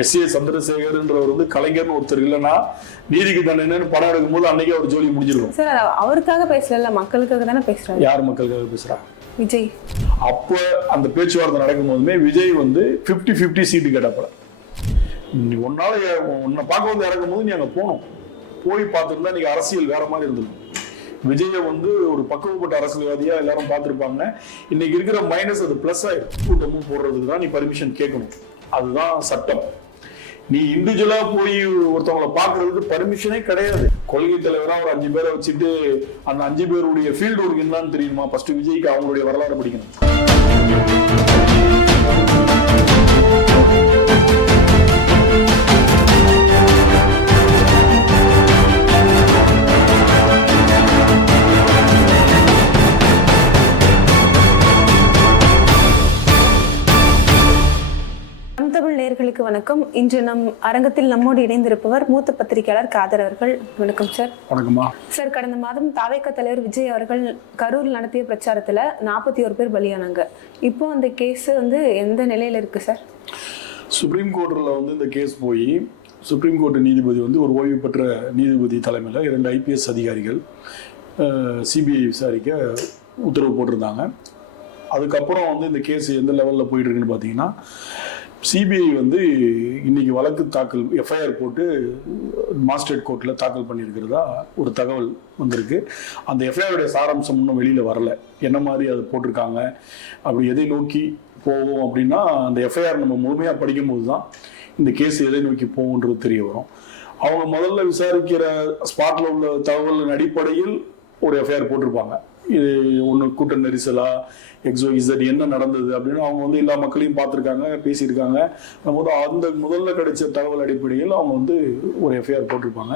SA. சந்திரசேகர்ன்றவர் வந்து கலைஞர்னு ஒருத்தர் இல்லைன்னா நீதிக்கு தண்டனைன்னு படம் எடுக்கும் போது அன்னைக்கு அவர் ஜோலி முடிஞ்சிருக்கும். சார் அவருக்காக பேசல, மக்களுக்காக தானே பேசுறாரு. யார் மக்களுக்காக பேசுறா? விஜய். அப்ப அந்த பேச்சுவார்த்தை நடக்கும் போதுமே விஜய் வந்து 50-50 சீட்டு கேட்டப்பட உன்னால உன்னை பார்க்க வந்து இறக்கும் போது நீ அங்க போகணும். போய் பார்த்துருந்தா நீங்க அரசியல் வேற மாதிரி இருந்திருக்கும். விஜய வந்து ஒரு பக்குவப்பட்ட அரசியல்வாதியா எல்லாரும் பார்த்திருப்பாங்க. இன்னைக்கு இருக்கிற மைனஸ் அது பிளஸ் ஆயிடும். கூட்டமும் போடுறதுக்கு தான் நீ பர்மிஷன் கேட்கணும். அதுதான் சட்டம். நீ இண்டிவிஜுவலா போய் ஒருத்தவங்களை பாக்குறதுக்கு பர்மிஷனே கிடையாது. கொள்கை தலைவரா ஒரு 5 பேரை வச்சுட்டு அந்த 5 பேருடைய ஃபீல்டு ஒர்க் என்னன்னு தெரியுமா? ஃபர்ஸ்ட் விஜய்க்கு அவங்களுடைய வரலாறு படிக்கணும். நேயர்களுக்கு வணக்கம். இன்று நம் அரங்கத்தில் நம்மோடு இணைந்திருப்பவர் மூத்த பத்திரிகையாளர் காதர் அவர்கள். வணக்கம் சார். வணக்கம்மா சார். கடந்த மாதம் தாவேக தலைவர் விஜய் அவர்கள் கரூரில் நடத்திய பிரச்சாரத்துல 41 பேர் பலியானாங்க. இப்போ அந்த கேஸ் வந்து எந்த நிலையில இருக்கு சார்? சுப்ரீம் கோர்ட்ல வந்து இந்த கேஸ் போய் சுப்ரீம் கோர்ட் நீதிபதி வந்து ஒரு ஓய்வு பெற்ற நீதிபதி தலைமையில் 2 ஐபிஎஸ் அதிகாரிகள் சிபிஐ விசாரிக்க உத்தரவு போட்டிருந்தாங்க. அதுக்கப்புறம் வந்து இந்த கேஸ் எந்த லெவலில் போயிட்டு இருக்குன்னு பார்த்தீங்கன்னா, சிபிஐ வந்து இன்னைக்கு வழக்கு தாக்கல் எஃப்ஐஆர் போட்டு மாஸ்டர்ட் கோர்ட்டில் தாக்கல் பண்ணியிருக்கிறதா ஒரு தகவல் வந்திருக்கு. அந்த எஃப்ஐஆருடைய சாராம்சம் இன்னும் வெளியில் வரல. என்ன மாதிரி அது போட்டிருக்காங்க, அப்படி எதை நோக்கி போவோம் அப்படின்னா, அந்த எஃப்ஐஆர் நம்ம முழுமையாக படிக்கும்போது தான் இந்த கேஸ் எதை நோக்கி போகுன்றது தெரிய வரும். அவங்க முதல்ல விசாரிக்கிற ஸ்பாட்டில் உள்ள தகவலின் அடிப்படையில் ஒரு எஃப்ஐஆர் போட்டிருப்பாங்க. இது ஒன்று கூட்ட நெரிசலா XYZ என்ன நடந்தது அப்படின்னு அவங்க வந்து எல்லா மக்களையும் பார்த்துருக்காங்க, பேசியிருக்காங்க. அந்த முதல்ல கிடைச்ச தகவல் அடிப்படையில் அவங்க வந்து ஒரு எஃப்ஐஆர் போட்டிருப்பாங்க.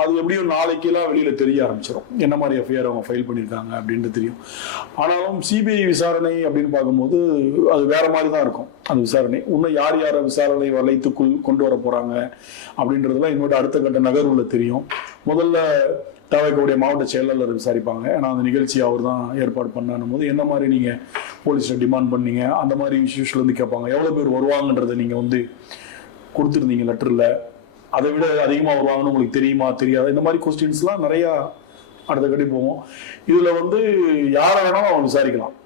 அது எப்படியும் நாளைக்கெல்லாம் வெளியில் தெரிய ஆரம்பிச்சிடும், என்ன மாதிரி எஃப்ஐஆர் அவங்க ஃபைல் பண்ணியிருக்காங்க அப்படின்ட்டு தெரியும். ஆனாலும் சிபிஐ விசாரணை அப்படின்னு பார்க்கும்போது அது வேற மாதிரி தான் இருக்கும். அந்த விசாரணை இன்னும் யார் யாரை விசாரணை வளையத்துக்குள் கொண்டு வர போகிறாங்க அப்படின்றதுலாம் இன்னொரு அடுத்த கட்ட நகர்வுல தெரியும். முதல்ல தாவேக்காவுடைய மாவட்ட செயலாளர் விசாரிப்பாங்க. ஏன்னா அந்த நிகழ்ச்சி அவர் தான் ஏற்பாடு பண்ணணும் போது என்ன மாதிரி நீங்கள் போலீஸில் டிமாண்ட் பண்ணீங்க, அந்த மாதிரி இஷ்யூஸ்லேருந்து கேட்பாங்க. எவ்வளோ பேர் வருவாங்கன்றதை நீங்கள் வந்து கொடுத்துருந்தீங்க லெட்டரில், அதை விட அதிகமாக வருவாங்கன்னு உங்களுக்கு தெரியுமா தெரியாது, இந்த மாதிரி கொஸ்டின்ஸ்லாம் நிறையா அடுத்த கட்டி போவோம். இதில் வந்து யாரை வேணாலும் அவங்க விசாரிக்கலாம்.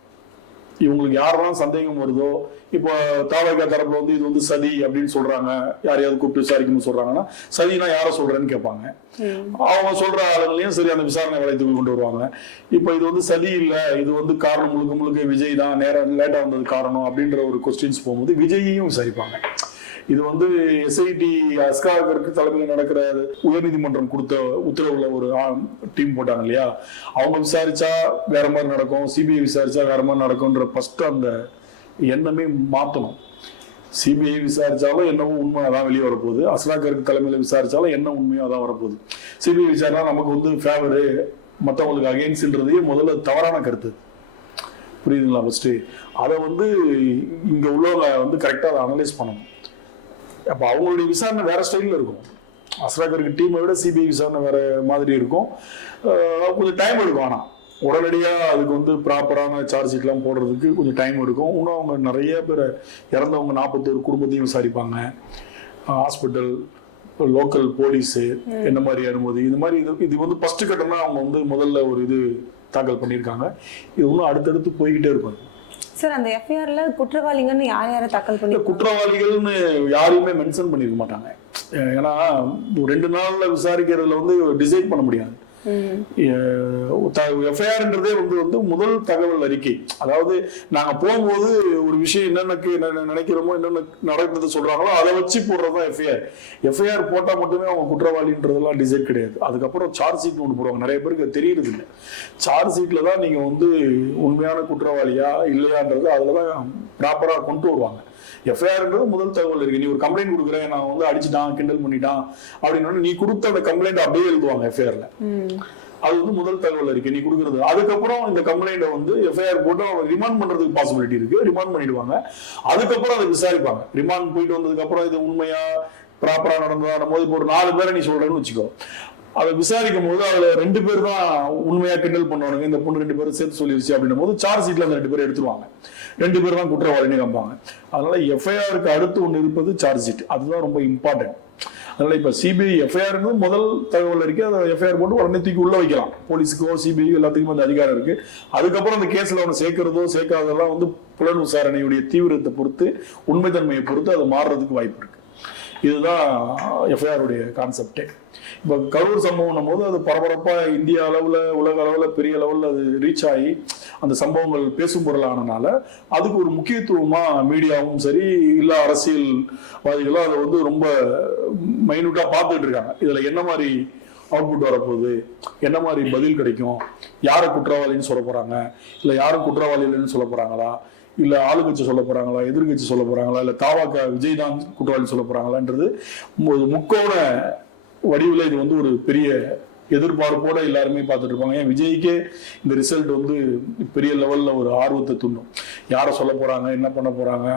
இவங்களுக்கு யாரெல்லாம் சந்தேகம் வருதோ, இப்போ தாவேகா தரப்புல வந்து இது வந்து சதி அப்படின்னு சொல்றாங்க, யாரையாவது கூப்பிட்டு விசாரிக்கணும்னு சொல்றாங்கன்னா, சதினா யாரை சொல்றேன்னு கேட்பாங்க. அவங்க சொல்ற ஆளுங்களையும் சரி அந்த விசாரணை வளையத்துக்கு கொண்டு வருவாங்க. இப்போ இது வந்து சதி இல்லை, இது வந்து காரணம் முழுக்க முழுக்க விஜய் தான், லேட்டா வந்தது காரணம் அப்படின்ற ஒரு கொஸ்டின்ஸ் போகும்போது விஜயையும் விசாரிப்பாங்க. இது வந்து எஸ்ஐடி அஸ்காருக்கு தலைமையில் நடக்கிற உயர்நீதிமன்றம் கொடுத்த உத்தரவுல ஒரு டீம் போட்டாங்க இல்லையா, அவங்க விசாரிச்சா வேற மாதிரி நடக்கும், சிபிஐ விசாரிச்சா வேற மாதிரி நடக்கும்ன்ற ஃபர்ஸ்ட் அந்த எண்ணமே மாற்றணும். சிபிஐ விசாரிச்சாலும் என்னவோ உண்மை அதான் வெளியே வரப்போகுது, அஸ்லாக்கருக்கு தலைமையில் விசாரிச்சாலும் என்ன உண்மையோ அதான் வரப்போகுது. சிபிஐ விசாரணா நமக்கு வந்து ஃபேவரு, மற்றவங்களுக்கு அகெயின்ஸ்ட்ன்றதே முதல்ல தவறான கருத்து. புரியுதுங்களா? ஃபர்ஸ்ட் அதை வந்து இங்க உள்ளவங்க வந்து கரெக்டாக அதை அனலைஸ் பண்ணணும். அப்போ அவங்களுடைய விசாரணை வேற ஸ்டைலில் இருக்கும். அஸ்ராக்கருக்கு டீமை விட சிபிஐ விசாரணை வேற மாதிரி இருக்கும். கொஞ்சம் டைம் எடுக்கும். ஆனால் உடனடியாக அதுக்கு வந்து ப்ராப்பரான சார்ஜ் ஷீட்லாம் போடுறதுக்கு கொஞ்சம் டைம் எடுக்கும். இன்னும் அவங்க நிறைய பேர் இறந்தவங்க 41 குடும்பத்தையும் விசாரிப்பாங்க. ஹாஸ்பிட்டல், லோக்கல் போலீஸு என்ன மாதிரி அனுமதி, இந்த மாதிரி இது வந்து ஃபர்ஸ்ட் கட்டம்னா அவங்க வந்து முதல்ல ஒரு இது தாக்கல் பண்ணியிருக்காங்க. இது இன்னும் அடுத்தடுத்து போய்கிட்டே இருக்கும். சார், அந்த எஃப்ஐஆர்ல குற்றவாளிகள்னு யாரை தாக்கல் பண்ணி? குற்றவாளிகள்னு யாரையுமே மென்ஷன் பண்ணிருக்க மாட்டாங்க. ஏன்னா 2 நாள்ல விசாரிக்கிறதுல வந்து டிசைட் பண்ண முடியாது. எஃப்ஐஆர்ன்றதே வந்து முதல் தகவல் அறிக்கை. அதாவது நாங்க போகும்போது ஒரு விஷயம் என்னென்ன நினைக்கிறோமோ, என்னென்ன நடக்கிறது சொல்றாங்களோ அதை வச்சு போடுறதுதான் எஃப்ஐஆர். எஃப்ஐஆர் போட்டா மட்டுமே அவங்க குற்றவாளின்றதெல்லாம் டிசைட் கிடையாது. அதுக்கப்புறம் சார்ஜ் ஷீட் ஒன்று போடுவாங்க. நிறைய பேருக்கு தெரியறது இல்லை. சார்ஜ் ஷீட்ல தான் நீங்க வந்து உண்மையான குற்றவாளியா இல்லையான்றது அதுலதான் ப்ராப்பரா கொண்டு வருவாங்க. எஃப்ஐஆர்ன்றது முதல் தகவல் இருக்கு. நீ ஒரு கம்ப்ளைண்ட் கொடுக்குறேன், நான் வந்து அடிச்சுட்டான், கிண்டல் பண்ணிட்டான் அப்படின்னு நீ கொடுத்த அந்த கம்ப்ளைண்ட் அப்படியே எழுதுவாங்க எஃப்ஐஆர்ல. அது வந்து முதல் தகவல் இருக்கு நீ கொடுக்குறது. அதுக்கப்புறம் இந்த கம்ப்ளைண்ட்டை வந்து எஃப்ஐஆர் போட்டு அவங்க ரிமாண்ட் பண்றதுக்கு பாசிபிலிட்டி இருக்கு. ரிமாண்ட் பண்ணிடுவாங்க. அதுக்கப்புறம் அதை விசாரிப்பாங்க. ரிமாண்ட் போயிட்டு வந்ததுக்கு அப்புறம் இது உண்மையா ப்ராப்பரா நடந்ததா போது இப்போ ஒரு 4 பேரை நீ சொல்றேன்னு வச்சுக்கோ, அதை விசாரிக்கும் போது அதுல 2 பேர் தான் உண்மையா கிண்டல் பண்ணுவானுங்க, இந்த பொண்ணு 2 பேரும் சேர்த்து சொல்லிருச்சு அப்படின்னும் போது சார்ஜ் ஷீட்ல அந்த 2 பேரும் எடுத்துருவாங்க, 2 பேர் தான் குற்றவாளின்னு காமிப்பாங்க. அதனால எஃப்ஐஆருக்கு அடுத்து ஒன்று இருப்பது சார்ஜ் ஷீட், அதுதான் ரொம்ப இம்பார்ட்டன்ட். அதனால இப்ப சிபிஐ எஃப்ஐஆருக்கு முதல் தகவல் இருக்கு, அதை எஃப்ஐஆர் போட்டு உடனே தூக்கி உள்ள வைக்கலாம். போலீஸுக்கோ சிபிஐ எல்லாத்துக்கும் அந்த அதிகாரம் இருக்கு. அதுக்கப்புறம் அந்த கேஸ்ல அவனை சேர்க்கிறதோ சேர்க்காததெல்லாம் வந்து புலன் விசாரணையுடைய தீவிரத்தை பொறுத்து, உண்மைத்தன்மையை பொறுத்து அது மாறுறதுக்கு வாய்ப்பு இருக்கு. இதுதான் எஃப்ஐஆர் உடைய கான்செப்டே. இப்போ கரூர் சம்பவம் போது அது பரபரப்பா இந்திய அளவுல உலக அளவுல பெரிய லெவல்ல அது ரீச் ஆகி அந்த சம்பவங்கள் பேசும் பொருளானனால அதுக்கு ஒரு முக்கியத்துவமா மீடியாவும் சரி இல்ல அரசியல்வாதிகளும் அதை வந்து ரொம்ப மைனூட்டா பார்த்துட்டு இருக்காங்க. இதுல என்ன மாதிரி அவுட்புட் வரப்போகுது, என்ன மாதிரி பதில் கிடைக்கும், யாரை குற்றவாளின்னு சொல்ல போறாங்க, இல்ல யாரும் குற்றவாளி இல்லைன்னு சொல்ல போறாங்களா, இல்ல ஆளுங்கட்சி சொல்ல போறாங்களா, எதிர்கட்சி சொல்ல போறாங்களா, இல்ல தாவாக விஜய் தான் குற்றவாளி சொல்ல போறாங்களான்றது முக்கோண வடிவில் இது வந்து ஒரு பெரிய எதிர்பார்ப்போட எல்லாருமே பார்த்துட்டு இருப்பாங்க. ஏன் விஜய்க்கே இந்த ரிசல்ட் வந்து பெரிய லெவல்ல ஒரு ஆர்வத்தை தூண்டும். யாரை சொல்ல போறாங்க, என்ன பண்ண போறாங்க,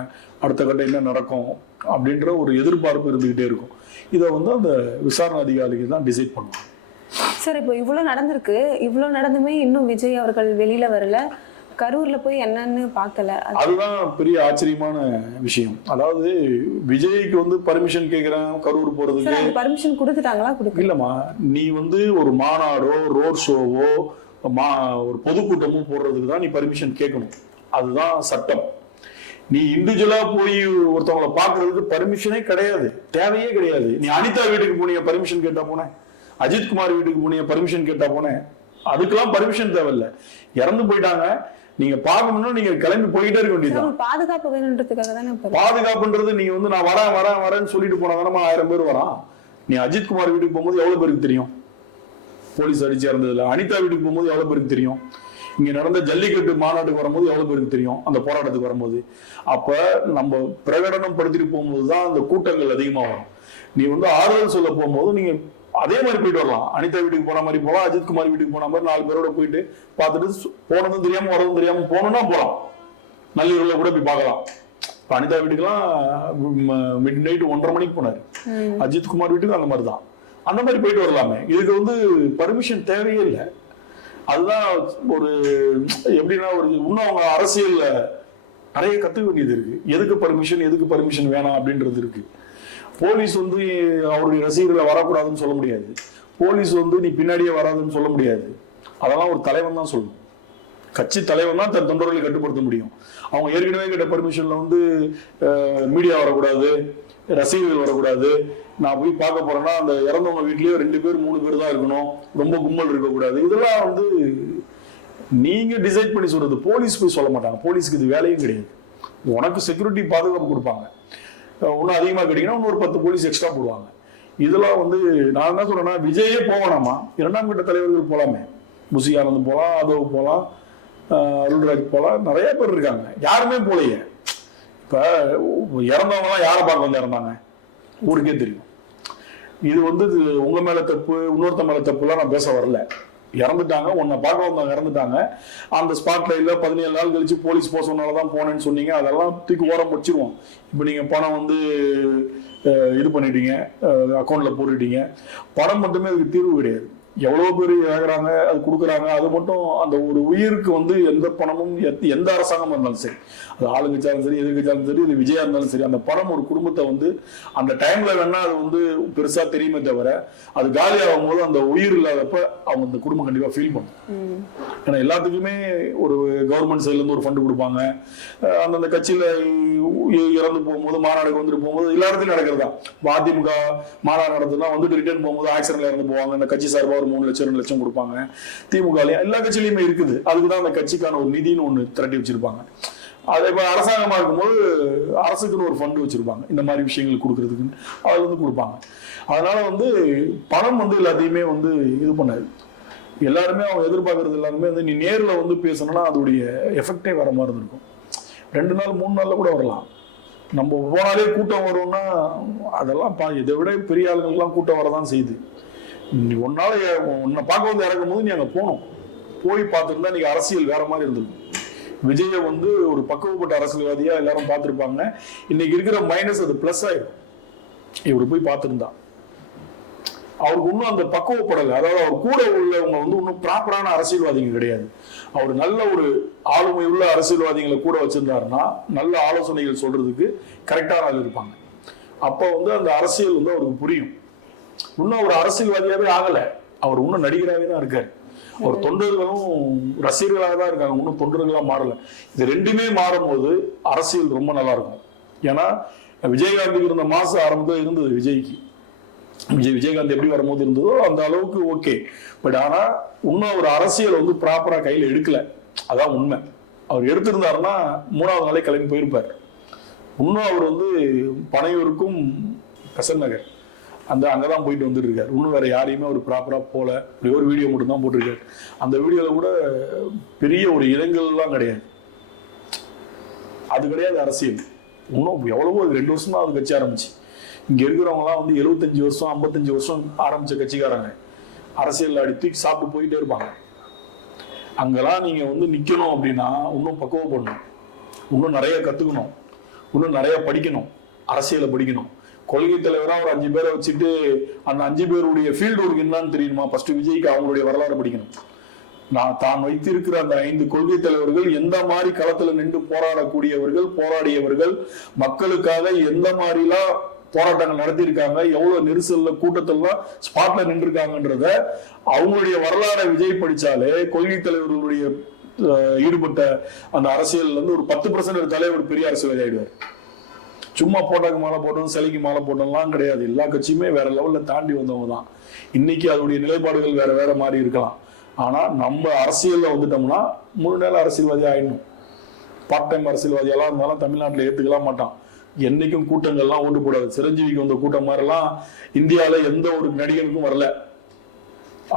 அடுத்த கட்டம் என்ன நடக்கும் அப்படின்ற ஒரு எதிர்பார்ப்பு இருந்துகிட்டே இருக்கும். இதை வந்து அந்த விசாரணை அதிகாரிகள் தான் டிசைட் பண்ணுவாங்க. சார், இப்போ இவ்வளோ நடந்திருக்கு, இவ்வளோ நடந்துமே இன்னும் விஜய் அவர்கள் வெளியில வரல, கரூர்ல போய் என்னன்னு பார்க்கல. அதுதான் பெரிய ஆச்சரியமான விஷயம். அதாவது விஜய்க்கு வந்து பர்மிஷன் கேட்கிறேன் கரூர் போறதுக்கு, பர்மிஷன் கொடுத்துட்டாங்களா? இல்லம்மா, நீ வந்து ஒரு மாநாடோ ரோட் ஷோவோ ஒரு பொதுக்கூட்டமும் போடுறதுக்கு தான் நீ பர்மிஷன் கேட்கணும். அதுதான் சட்டம். நீ இண்டிவிஜுவலா போய் ஒருத்தவங்களை பாக்குறதுக்கு பர்மிஷனே கிடையாது, தேவையே கிடையாது. நீ அனிதா வீட்டுக்கு போனிய பர்மிஷன் கேட்டா போனேன், அஜித்குமார் வீட்டுக்கு போனிய பர்மிஷன் கேட்டா போனேன், அதுக்கெல்லாம் பர்மிஷன் தேவையில்லை. இறந்து போயிட்டாங்க, நீங்க பாக்கணும்னா நீங்க கிளம்பி போயிட்டே இருக்க வேண்டியதுதான். பாதுகாப்பு வேணுன்றதுக்காக தானே. பாதுகாப்புன்றது நீங்க வந்து நான் வரேன்னு சொல்லிட்டு போனா தானே 1000 பேர் வரான். நீ அஜித்குமார் வீட்டுக்கு போகும்போது எவ்வளவு பேருக்கு தெரியும் போலீஸ் அடிச்சு இறந்ததுல? அனிதா வீட்டுக்கு போகும்போது எவ்வளவு பேருக்கு தெரியும்? இங்க நடந்த ஜல்லிக்கட்டு மாநாட்டுக்கு வரும்போது எவ்வளவு பேருக்கு தெரியும்? அந்த போராட்டத்துக்கு வரும்போது. அப்ப நம்ம பிரகடனம் படுத்திட்டு போகும்போதுதான் அந்த கூட்டங்கள் அதிகமா வரும். நீ வந்து ஆறுதல் சொல்ல போகும்போது நீங்க அதே மாதிரி போயிட்டு வரலாம். அனிதா வீட்டுக்கு போன மாதிரி போகலாம், அஜித்குமார் வீட்டுக்கு போன மாதிரி 4 பேரோட போயிட்டு பார்த்துட்டு போனதும் தெரியாம வரதும் தெரியாம போனோம்னா போகலாம். நள்ளிரவுல கூட போய் பார்க்கலாம். அனிதா வீட்டுக்குலாம் மிட் நைட் 1:30 மணிக்கு போனாரு. அஜித்குமார் வீட்டுக்கு அந்த மாதிரி தான். அந்த மாதிரி போயிட்டு வரலாமே. இதுக்கு வந்து பர்மிஷன் தேவையே இல்லை. அதுதான் ஒரு எப்படின்னா ஒரு இன்னும் அவங்க அரசியல்ல நிறைய கத்துக்க வேண்டியது இருக்கு. எதுக்கு பர்மிஷன் வேணாம் அப்படின்றது இருக்கு. போலீஸ் வந்து அவருடைய ரசிகர்களை வரக்கூடாதுன்னு சொல்ல முடியாது. போலீஸ் வந்து நீ பின்னாடியே வராதுன்னு சொல்ல முடியாது. அதெல்லாம் ஒரு தலைவன் தான் சொல்லணும். கட்சி தலைவன் தான் தன் தொண்டர்களை கட்டுப்படுத்த முடியும். அவங்க ஏற்கனவே கேட்ட பர்மிஷன்ல வந்து மீடியா வரக்கூடாது, ரசிகர்கள் வரக்கூடாது, நான் போய் பார்க்க போறேன்னா அந்த இறந்தவங்க வீட்லயே 2 பேர் 3 பேர் தான் இருக்கணும், ரொம்ப கும்பல் இருக்கக்கூடாது. இதெல்லாம் வந்து நீங்க டிசைட் பண்ணி சொல்றது. போலீஸ் போய் சொல்ல மாட்டாங்க. போலீஸ்க்கு இது வேலையும் கிடையாது. உனக்கு செக்யூரிட்டி பாதுகாப்பு கொடுப்பாங்க. இன்னும் அதிகமாக கேட்டீங்கன்னா இன்னொரு 10 போலீஸ் எக்ஸ்ட்ரா போடுவாங்க. இதெல்லாம் வந்து நான் என்ன சொல்றேன்னா, விஜயே போவானாமா, 2ஆம் கட்ட தலைவர்கள் போலாமே. புசி ஆனந்த் போலாம், அதவ் போலாம், அருள்ராஜ் போலாம், நிறைய பேர் இருக்காங்க. யாருமே போலையே. இப்ப இறந்தவங்கலாம் யாரை பார்க்க வந்து இறந்தாங்க ஊருக்கே தெரியும். இது வந்து உங்க மேல தப்பு, இன்னொருத்த மேல தப்புலாம் நான் பேச வரல. இறந்துட்டாங்க, உன்னை பார்க்க வந்தவங்க இறந்துட்டாங்க. அந்த ஸ்பாட்ல இல்ல 17 நாள் கழிச்சு போலீஸ் போக சொன்னாலதான் போனேன்னு சொன்னீங்க. அதெல்லாம் தூக்கி ஓரம் வச்சிருவோம். இப்ப நீங்க பணம் வந்து இது பண்ணிட்டீங்க, அக்கௌண்ட்ல போட்டுட்டீங்க. பணம் மட்டுமே அதுக்கு தீர்வு கிடையாது. எவ்வளவு பேர் இறங்குறாங்க, அது கொடுக்குறாங்க. அது மட்டும் அந்த ஒரு உயிருக்கு வந்து எந்த பணமும் எந்த அரசாங்கமா இருந்தாலும் சரி, அது ஆளுங்கச்சாலும் சரி எதிர்கட்சாலும் சரி, இது விஜயா இருந்தாலும் சரி, அந்த பணம் ஒரு குடும்பத்தை வந்து அந்த டைம்ல வேணா அது வந்து பெருசா தெரியுமே தவிர, அது காலி ஆகும் போது அந்த உயிர் இல்லாதப்ப அவங்க அந்த குடும்பம் கண்டிப்பா ஃபீல் பண்ணும். ஏன்னா எல்லாத்துக்குமே ஒரு கவர்மெண்ட் சைட்ல இருந்து ஒரு ஃபண்ட் கொடுப்பாங்க. அந்தந்த கட்சியில இறந்து போகும்போது மாநாடுக்கு வந்துட்டு போகும்போது எல்லா இடத்துலயும் நடக்கிறதா. அதிமுக மாநாடு நடந்ததுன்னா வந்துட்டு ரிட்டர்ன் போகும்போது ஆக்சிடென்ட்ல இறந்து போவாங்க. அந்த கட்சி சார்பா ஒரு 3 லட்சம் 2 லட்சம் கொடுப்பாங்க. திமுக எல்லா கட்சியிலுமே இருக்குது. அதுக்குதான் அந்த கட்சிக்கான ஒரு நிதினு ஒண்ணு திரட்டி வச்சிருப்பாங்க. அதே போல அரசாங்கமா இருக்கும்போது அரசுக்குன்னு ஒரு ஃபண்ட் வச்சிருப்பாங்க. இந்த மாதிரி விஷயங்கள் கொடுக்கறதுக்கு அதுல இருந்து கொடுப்பாங்க. அதனால வந்து பணம் வந்து எல்லாத்தையுமே வந்து இது பண்ணாது. எல்லாருமே அவங்க எதிர்பார்க்கறது எல்லாருமே வந்து நீ நேர்ல வந்து பேசணும்னா அதோடைய எஃபெக்டே வர மாதிரி இருக்கும். 2 நாள் 3 நாள்ல கூட வரலாம். நம்ம போனாலே கூட்டம் வரும்னா அதெல்லாம் இதை விட பெரிய ஆளுங்களுக்கெல்லாம் கூட்டம் வரதான் செய்யுது. நீ உன்னை பார்க்க வந்து இறக்கும் போது நீ அங்க போகணும். போய் பார்த்துருந்தா நீங்க அரசியல் வேற மாதிரி இருந்திருக்கும். விஜய வந்து ஒரு பக்குவப்பட்ட அரசியல்வாதியா எல்லாரும் பார்த்திருப்பாங்க. இன்னைக்கு இருக்கிற மைனஸ் அது பிளஸ் ஆயிடும் இவரு போய் பார்த்திருந்தா. அவருக்கு இன்னும் அந்த பக்குவப்படலை. அதாவது அவர் கூட உள்ளவங்க வந்து இன்னும் ப்ராப்பரான அரசியல்வாதிகள் கிடையாது. அவர் நல்ல ஒரு ஆளுமை உள்ள அரசியல்வாதிகளை கூட வச்சிருந்தாருன்னா நல்ல ஆலோசனைகள் சொல்றதுக்கு கரெக்டான ஆள் இருப்பாங்க. அப்போ வந்து அந்த அரசியல் வந்து அவருக்கு புரியும். இன்னும் அவர் அரசியல்வாதியாவே ஆகல, அவர் இன்னும் நடிகராகவே தான் இருக்காரு. அவர் தொண்டர்களும் ரசிகர்களாக தான் இருக்காங்க, இன்னும் தொண்டர்களா மாறல. இது ரெண்டுமே மாறும்போது அரசியல் ரொம்ப நல்லா இருக்கும். ஏன்னா விஜயகாந்துக்கு இருந்த மாச ஆரம்பத்தில் இருந்தது விஜய்க்கு. விஜயகாந்த் எப்படி வரும்போது இருந்ததோ அந்த அளவுக்கு ஓகே. பட் ஆனா இன்னும் ஒரு அரசியல் வந்து ப்ராப்பரா கையில எடுக்கல, அதான் உண்மை. அவர் எடுத்திருந்தாருன்னா 3வது நாளே கிளம்பி போயிருப்பார். இன்னும் அவர் வந்து பனையூருக்கும் பெசன்ட் நகர் அங்கதான் போயிட்டு வந்துட்டு இருக்காரு. இன்னும் வேற யாரையுமே அவர் ப்ராப்பரா போல. ஒரு வீடியோ மட்டும் தான் போட்டிருக்காரு. அந்த வீடியோல கூட பெரிய ஒரு இடங்கள்லாம் கிடையாது. அது கிடையாது அரசியல். இன்னும் எவ்வளவோ 2 வருஷம் தான் அது கட்சி ஆரம்பிச்சு. இங்க இருக்கிறவங்கலாம் வந்து 75 வருஷம் 55 வருஷம் ஆரம்பிச்ச கட்சிக்காரங்க அரசியல் அடி தூக்கி சாப்பிட்டு போயிட்டே இருப்பாங்க. அங்கெல்லாம் நீங்க வந்து நிக்கணும் அப்படின்னா இன்னும் பக்குவப்படணும், இன்னும் நிறைய கத்துக்கணும், இன்னும் நிறைய படிக்கணும், அரசியலை படிக்கணும். கொள்கை தலைவரா ஒரு 5 பேரை வச்சுட்டு அந்த 5 பேருடைய ஃபீல்டு ஒர்க் என்னன்னு தெரியுமா? ஃபர்ஸ்ட் விஜய்க்கு அவங்களுடைய வரலாறு படிக்கணும். நான் தான் வைத்திருக்கிற அந்த 5 கொள்கை தலைவர்கள் எந்த மாதிரி களத்துல நின்று போராடக்கூடியவர்கள், போராடியவர்கள், மக்களுக்காக எந்த மாதிரிலாம் போராட்டங்கள் நடத்தியிருக்காங்க, எவ்வளவு நெரிசல்ல கூட்டத்தெல்லாம் ஸ்பாட்ல நின்று இருக்காங்கன்றத அவங்களுடைய வரலாறை விஜய் படிச்சாலே கொள்கை தலைவர்களுடைய ஈடுபட்ட அந்த அரசியல் வந்து ஒரு 10% எடுத்தாலே ஒரு பெரிய அரசியல் ஆயிடுவார். சும்மா போட்டாக்கு மாலை போட்டோம், சிலைக்கு மாலை போட்டோம்லாம் கிடையாது. எல்லா கட்சியுமே வேற லெவல்ல தாண்டி வந்தவங்க தான். இன்னைக்கு அதோடைய நிலைப்பாடுகள் வேற வேற மாதிரி இருக்கலாம். ஆனா நம்ம அரசியல்ல வந்துட்டோம்னா முழு நேர அரசியல்வாதி ஆயிடணும். பார்ட் டைம் அரசியல்வாதியெல்லாம் இருந்தாலும் தமிழ்நாட்டில் ஏத்துக்கலாம் மாட்டான். என்னைக்கும் கூட்டங்கள்லாம் ஓட்டு போடாது. சிரஞ்சீவிக்கு வந்த கூட்டம் மாதிரிலாம் இந்தியாவில எந்த ஒரு நடிகனுக்கும் வரல.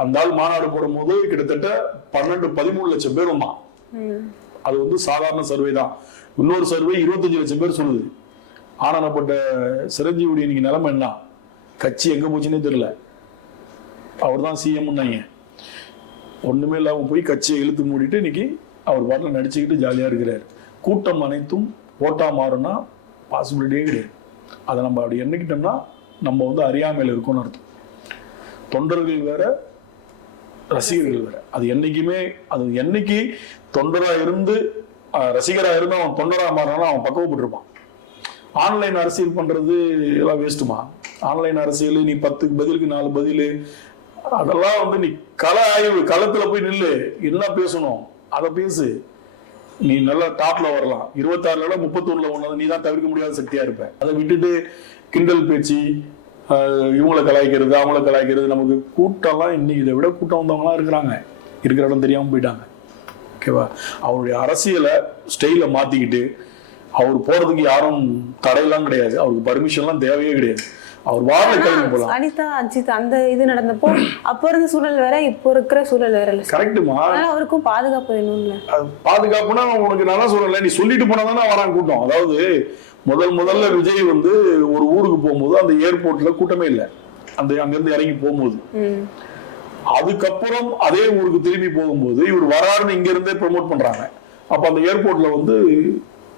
அந்த ஆள் மாநாடு போடும் போது கிட்டத்தட்ட 12-13 லட்சம் பேர் வந்தான். அது வந்து சாதாரண சர்வே தான். இன்னொரு சர்வே 25 லட்சம் பேர் சொல்லுது. ஆனப்பட்ட சிரஞ்சீவியுடைய இன்னைக்கு நிலைமை என்ன? கட்சி எங்க போச்சுன்னே தெரியல. அவர் தான் சிஎம்னாங்க. ஒண்ணுமே இல்லாம போய் கட்சியை இழுத்து மூடிட்டு இன்னைக்கு அவர் பாட்டில் நடிச்சுக்கிட்டு ஜாலியா இருக்கிறாரு. கூட்டம் அனைத்தும் ஓட்டா மாறும்னா பாசிபிலிட்டியே கிடையாது. அதை நம்ம அப்படி எண்ணிக்கிட்டோம்னா நம்ம வந்து அறியாமையில் இருக்கோம்னு அர்த்தம். தொண்டர்கள் வேற, ரசிகர்கள் வேற. அது என்னைக்கு தொண்டரா இருந்து ரசிகரா இருந்து அவன் தொண்டரா மாறினாலும் அவன் பக்குவப்பட்டிருப்பான். ஆன்லைன் அரசியல் பண்றது எல்லாம் வேஸ்ட்டுமா? ஆன்லைன் அரசியல் நீ 10 பதிலுக்கு 4 பதில், அதெல்லாம் வந்து நீ கள ஆய்வு, களத்துல போய் நில்லு, என்ன பேசணும் அதை பேசு. நீ நல்லா டாப்ல வரலாம். 26ல 31ல ஒண்ணு நீ தான் தவிர்க்க முடியாத சக்தியா இருப்ப. அதை விட்டுட்டு கிண்டல் பேச்சு, இவங்களை கலாய்க்கிறது, அவங்கள கலாய்க்கிறது. நமக்கு கூட்டம்லாம் இன்னைக்கு இதை விட கூட்டம் வந்தவங்களாம் இருக்கிற இடம் தெரியாம போயிட்டாங்க. ஓகேவா? அவருடைய அரசியலை ஸ்டைல மாத்திக்கிட்டு அவர் போறதுக்கு யாரும் தடையெல்லாம் கிடையாது. அவருக்கு பர்மிஷன்லாம் தேவையே கிடையாது. அவர் வார்டு கிளம்பி போலாம். அனிதா அஜித் அந்த இது நடந்தப்போ அப்ப இருந்த சூழல் வேற, இப்போ இருக்கிற சூழல் வேற இல்ல. கரெக்டுமா? அவருக்கும் பாதுகாப்பு வேணும்ல. பாதுகாப்புனா உனக்கு நல்லா சொல்லல, நீ சொல்லிட்டு போனாதானே வரான் கூட்டம். அதாவது முதல்ல விஜய் வந்து ஒரு ஊருக்கு போகும்போது அந்த ஏர்போர்ட்ல கூட்டமே இல்லை. அங்கிருந்து இறங்கி போகும்போது, அதுக்கப்புறம் அதே ஊருக்கு திரும்பி போகும்போது இவர் வராருன்னு இங்க இருந்தே ப்ரமோட் பண்றாங்க. அப்ப அந்த ஏர்போர்ட்ல வந்து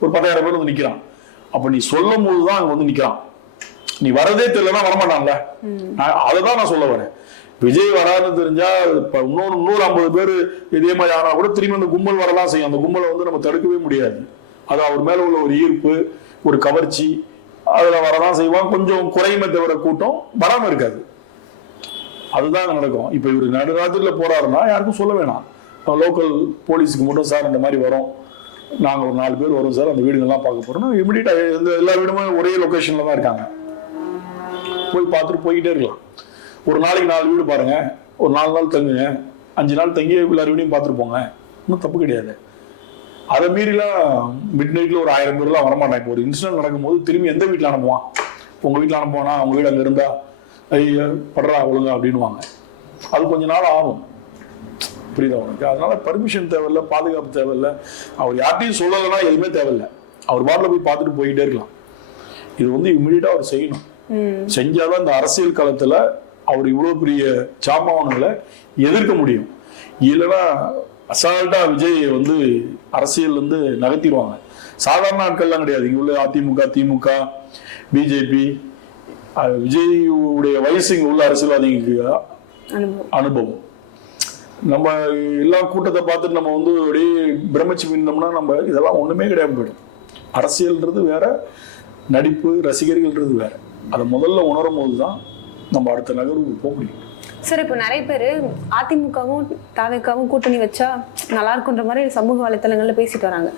ஒரு 10,000 பேர் வந்து நிக்கிறான். அப்ப நீ சொல்லும் போதுதான் அங்க வந்து நிக்கிறான். நீ வரதே தெரியலன்னா வரமாட்டான்ல. அததான் நான் சொல்ல வரேன். விஜய் வராதுன்னு தெரிஞ்சா இப்ப 150 பேர் இதே மாதிரி ஆனா கூட திரும்பி அந்த கும்பல் வரலாம் செய்யும். அந்த கும்பலை வந்து நம்ம தடுக்கவே முடியாது. அது அவர் மேல உள்ள ஒரு ஈர்ப்பு, ஒரு கவர்ச்சி, அதுல வரதான் செய்வான். கொஞ்சம் குறையுமே தவிர கூட்டம் வராம இருக்காது. அதுதான் நடக்கும். இப்ப இவர் நடுராத்திரில போறாருன்னா யாருக்கும் சொல்ல வேணாம். லோக்கல் போலீஸுக்கு மட்டும் சார் இந்த மாதிரி வரும், நாங்க ஒரு 4 பேர் வரும் சார், அந்த வீடுகள்லாம் பார்க்க போறோம். இமிடியேட்டா எல்லா வீடுமே ஒரே லொகேஷன்ல தான் இருக்காங்க. போய் பார்த்துட்டு போய்கிட்டே இருக்கலாம். ஒரு நாளைக்கு 4 வீடு பாருங்க, ஒரு 4 நாள் தங்குங்க, 5 நாள் தங்கி எல்லார் வீடையும் பார்த்துட்டு போங்க, இன்னும் தப்பு கிடையாது. அதை மீறிலாம் மிட் நைட்ல ஒரு 1000 பேர்லாம் வரமாட்டாங்க. இப்போ ஒரு இன்சிடென்ட் நடக்கும்போது திரும்பி எந்த வீட்டில் அனுப்புவான்? உங்க வீட்டில் அனுப்புவானா? அவங்க வீடு அங்கே இருந்தா ஐயா படுறா ஒழுங்கா அப்படின்னுவாங்க. அது கொஞ்ச நாள் ஆகும். புரியுதா உனக்கு? அதனால பர்மிஷன் தேவையில்லை, பாதுகாப்பு தேவையில்லை. அவர் யார்ட்டையும் சொல்லலைன்னா எதுவுமே தேவையில்லை. அவர் பாட்டில் போய் பார்த்துட்டு போயிட்டே இருக்கலாம். இது வந்து இம்மிடியட்டா அவர் செய்யணும். செஞ்சாதான் இந்த அரசியல் களத்துல அவர் இவ்வளவு பெரிய சாமான்களை எதிர்க்க முடியும். இல்லைன்னா அசால்ட்டா விஜய் வந்து அரசியல் வந்து நகர்த்திடுவாங்க. சாதாரண ஆட்கள்லாம் கிடையாது. இங்க உள்ள அதிமுக, திமுக, பிஜேபி, விஜயுடைய வயசு இங்க உள்ள அரசியல்வாதிக்கு அனுபவம். அனுபவம். நம்ம எல்லா கூட்டத்தை பார்த்துட்டு நம்ம வந்து அப்படியே பிரமிச்சு நின்னோம்னா நம்ம இதெல்லாம் ஒண்ணுமே கிடையாது போயிடும். அரசியல்ன்றது வேற, நடிப்பு ரசிகர்கள்ன்றது வேற. அதை முதல்ல உணரும் போதுதான் நம்ம அடுத்த நகர்வுக்கு போக முடியும். சார், இப்போ நிறைய பேர் அதிமுகவும் தாவேக்காவும் கூட்டணி வச்சா நல்லா இருக்குன்ற மாதிரி சமூக வலைத்தளங்கள்ல பேசிட்டு வராங்க.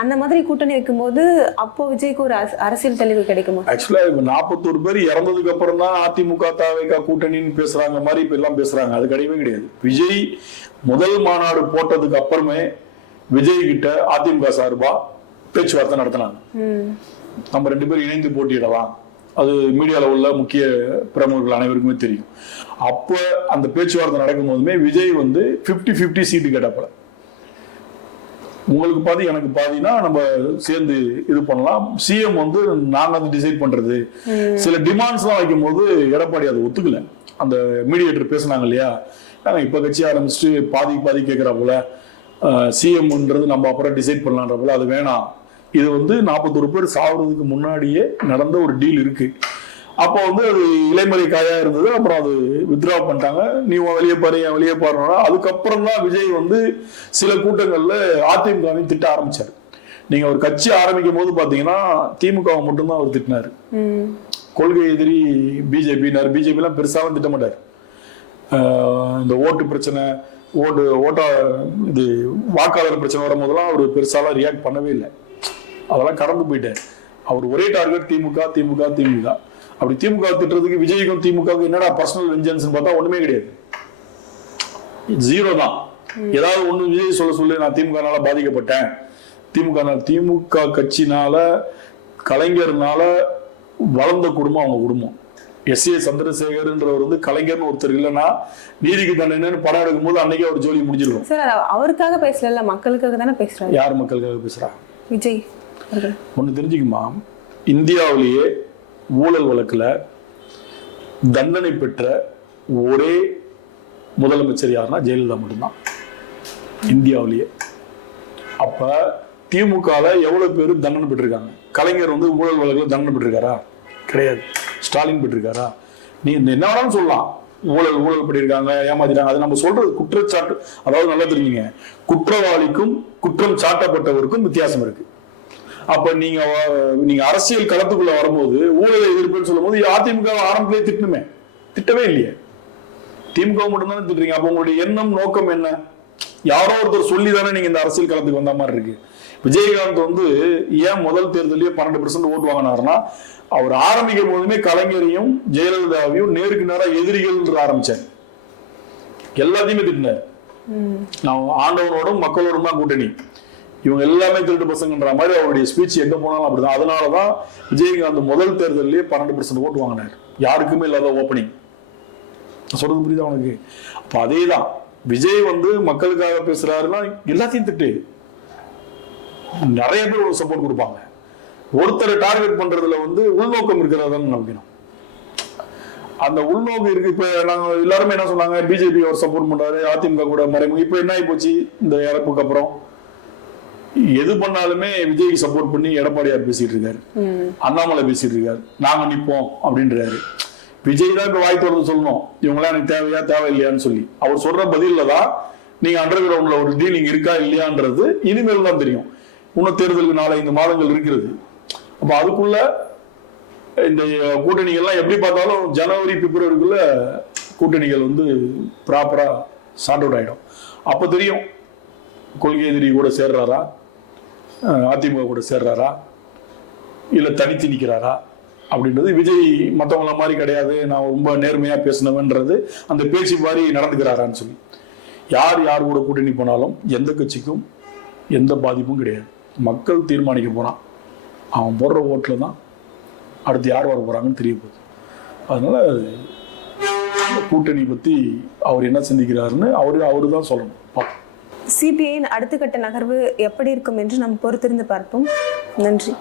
அந்த மாதிரி கூட்டணி வைக்கும்போது அப்போ விஜய்க்கு ஒரு அரசியல் தெளிவு கிடைக்குமா? ஆக்சுவலா இப்ப 41 பேர் இறந்ததுக்கு அப்புறம் தான் அதிமுக தாவேக்கா கூட்டணின்னு பேசுறாங்க மாதிரி இப்ப எல்லாம் பேசுறாங்க. அது கிடையவே கிடையாது. விஜய் முதல் மாநாடு போட்டதுக்கு அப்புறமே விஜய் கிட்ட அதிமுக சார்பா பேச்சுவார்த்தை நடத்தினாங்க. நம்ம 2 பேரும் இணைந்து போட்டியிடலாம், அது மீடியாவில் உள்ள முக்கிய பிரமுகர்கள் அனைவருக்குமே தெரியும். அப்ப அந்த பேச்சுவார்த்தை நடக்கும் போதுமே விஜய் வந்து 50-50 சீட்டு கேட்டப்பல, உங்களுக்கு பாதி எனக்கு பாதினா நம்ம சேர்ந்து இது பண்ணலாம், சிஎம் வந்து நாங்க வந்து டிசைட் பண்றது, சில டிமாண்ட்ஸ் எல்லாம் வைக்கும் போது எடப்பாடி அதை ஒத்துக்கல. அந்த மீடியேட்டர் பேசினாங்க இல்லையா, இப்ப கட்சி ஆரம்பிச்சுட்டு பாதி கேட்கிறப்போல சிஎம்ன்றது நம்ம அப்புறம் டிசைட் பண்ணலான்ற போல, அது வேணாம், இது வந்து 41 பேர் சாவறதுக்கு முன்னாடியே நடந்த ஒரு டீல் இருக்கு. அப்போ வந்து அது இலைமறை காயா இருந்தது. அப்புறம் அது வித்ட்ரா பண்ணிட்டாங்க. நீ வெளியே பாருனா அதுக்கப்புறம் தான் விஜய் வந்து சில கூட்டங்கள்ல அதிமுகவையும் திட்ட ஆரம்பிச்சாரு. நீங்க ஒரு கட்சி ஆரம்பிக்கும் போது பாத்தீங்கன்னா திமுகவை மட்டும்தான் அவர் திட்டினாரு. கொள்கை எதிரி பிஜேபி எல்லாம் பெருசாலும் திட்ட மாட்டாரு. இந்த ஓட்டு பிரச்சனை, இது வாக்காளர் பிரச்சனை வரும்போதெல்லாம் அவர் பெருசாலாம் ரியாக்ட் பண்ணவே இல்லை. அதெல்லாம் கடந்து போயிட்டாரு. அவர் ஒரே டார்கெட் திமுக. அப்படி திமுக திட்டுறதுக்கு விஜய்க்கும் திமுகவுக்கு என்னடா பர்சனல் வெஞ்சன்ஸ் பார்த்தா ஒண்ணுமே கிடையாது, ஜீரோ தான். ஏதாவது ஒண்ணு விஜய் சொல்லு நான் திமுகனால பாதிக்கப்பட்டேன், திமுக கட்சினால கலைஞர்னால வளர்ந்த குடும்பம் அவங்க குடும்பம். எஸ்.ஏ. சந்திரசேகர்ன்றவர் வந்து கலைஞர்னு ஒருத்தர் இல்லைன்னா நீதிக்கு தண்டனைன்னு படம் எடுக்கும் போது அன்னைக்கு அவர் ஜோலி முடிஞ்சிருக்கும். சார், அவருக்காக பேசல, மக்களுக்காக தானே பேசுறாரு. யார் மக்களுக்காக பேசுறா? விஜய். ஒண்ணு தெரிஞ்சுக்குமா, இந்தியாவிலேயே ஊழல் வழக்குல தண்டனை பெற்ற ஒரே முதலமைச்சர் யாருன்னா ஜெயலலிதா மட்டும்தான் இந்தியாவிலேயே. அப்ப திமுகல எவ்வளவு பேர் தண்டனை பெற்றிருக்காங்க? கலைஞர் வந்து ஊழல் வழக்குல தண்டனை பெற்றிருக்காரா? கிடையாது. ஸ்டாலின் பெற்றிருக்காரா? நீ என்ன வேணாலும் சொல்லலாம், ஊழல் பண்ணியிருக்காங்க, ஏமாத்திட்டாங்க. அது நம்ம சொல்றது குற்றச்சாட்டு. அதாவது நல்லா தெரிஞ்சுங்க, குற்றவாளிக்கும் குற்றம் சாட்டப்பட்டவருக்கும் வித்தியாசம் இருக்கு. அப்ப நீங்க அரசியல் களத்துக்குள்ள வரும்போது ஊழலை எதிர்ப்புன்னு சொல்லும் போது அதிமுக ஆரம்பத்திலே திட்டணுமே, திட்டவே இல்லையே. திமுக மட்டும்தானே திட்டுறீங்க. அப்ப உங்களுடைய எண்ணம் நோக்கம் என்ன? யாரோ ஒருத்தர் சொல்லி தானே நீங்க இந்த அரசியல் களத்துக்கு வந்த மாதிரி இருக்கு. விஜயகாந்த் வந்து ஏன் முதல் தேர்தலையே 12% ஓட்டு வாங்கினாருன்னா, அவர் ஆரம்பிக்கும் போதுமே கலைஞரையும் ஜெயலலிதாவையும் நேருக்கு நேரம் எதிரிகள் ஆரம்பிச்சார். எல்லாத்தையுமே திட்டினார். நான் ஆண்டவனோடும் மக்களோடும் தான் கூட்டணி, இவங்க எல்லாமே திருட்டு பசங்கன்ற மாதிரி அவருடைய ஸ்பீச் எங்க போனாலும் அப்படிதான். அதனாலதான் விஜயகாந்த் முதல் தேர்தலிலேயே 12% ஓட்டு வாங்கினார். யாருக்குமே இல்லாத ஓப்பனிங். சொல்றது புரியுதா உனக்கு? அப்ப அதேதான் விஜய் வந்து மக்களுக்காக பேசுறாருன்னா எல்லாத்தையும் திட்டு. நிறைய பேர் ஒரு சப்போர்ட் கொடுப்பாங்க. ஒருத்தரை டார்கெட் பண்றதுல வந்து உள்நோக்கம் இருக்கிறதான்னு நம்பிக்கணும். அந்த உள்நோக்கம் இருக்கு. இப்ப நாங்க எல்லாருமே என்ன சொன்னாங்க, பிஜேபி அவர் சப்போர்ட் பண்றாரு, அதிமுக கூட மறைமுக. இப்ப என்ன ஆகி போச்சு, இந்த இறப்புக்கு அப்புறம் எது பண்ணாலுமே விஜய்க்கு சப்போர்ட் பண்ணி எடப்பாடியார் பேசிட்டு இருக்காரு, அண்ணாமலை பேசிட்டு இருக்காரு, நாங்க நிப்போம் அப்படின்றாரு. விஜய் தான் இப்ப வாய் திறந்து சொல்லணும், இவங்களாம் எனக்கு தேவையா தேவையில்லையான்னு சொல்லி. அவர் சொல்ற பதில தான் நீங்க அண்டர் கிரவுண்ட்ல ஒரு டீலிங் இருக்கா இல்லையான்றது இனிமேல் தான் தெரியும். இன்னும் தேர்தலுக்கு 4-5 மாதங்கள் இருக்கிறது. அப்ப அதுக்குள்ள இந்த கூட்டணிகள்லாம் எப்படி பார்த்தாலும் ஜனவரி பிப்ரவரிக்குள்ள கூட்டணிகள் வந்து ப்ராப்பரா சார்ட் அவுட் ஆயிடும். அப்ப தெரியும் கொள்கை எதிரி கூட சேர்றாரா, அதிமுக கூட சேர்றாரா, இல்ல தனித்து நிற்கிறாரா அப்படின்றது. விஜய் மற்றவங்கள மாதிரி கிடையாது, நான் ரொம்ப நேர்மையா பேசினவன்றது அந்த பேச்சு மாதிரி நடந்துக்கிறாரான்னு சொல்லி. யார் கூட கூட்டணி போனாலும் எந்த கட்சிக்கும் எந்த பாதிப்பும் கிடையாது. மக்கள் தீர்மானிக்க போறான், அவன் போடுற ஓட்டுல தான் அடுத்து யார் வர போறாங்கன்னு தெரிய போகுது. அதனால கூட்டணி பத்தி அவர் என்ன சிந்திக்கிறாருன்னு அவரு தான் சொல்லணும். சிபிஐயின் அடுத்த கட்ட நகர்வு எப்படி இருக்கும் என்று நாம் பொறுத்திருந்து பார்ப்போம். நன்றி.